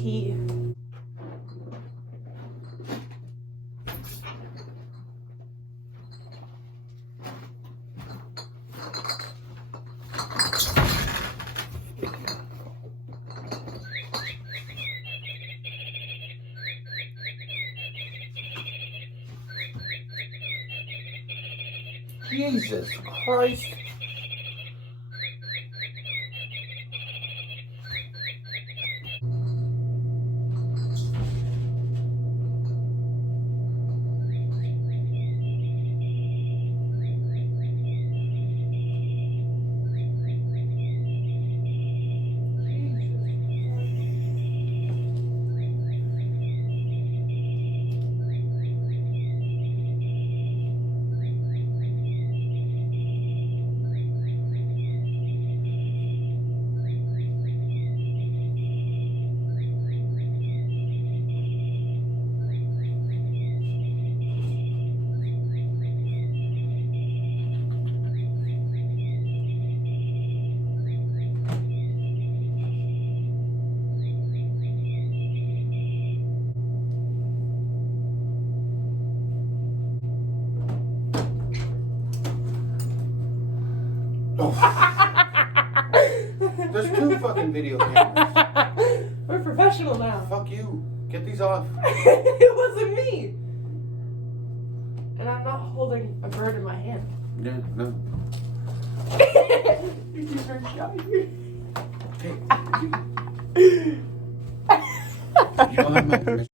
tea. Jesus Christ. There's 2 fucking video cameras. We're professional now. Fuck you. Get these off. It wasn't me. And I'm not holding a bird in my hand. Yeah, no. You're very shy. Hey, you don't have my permission.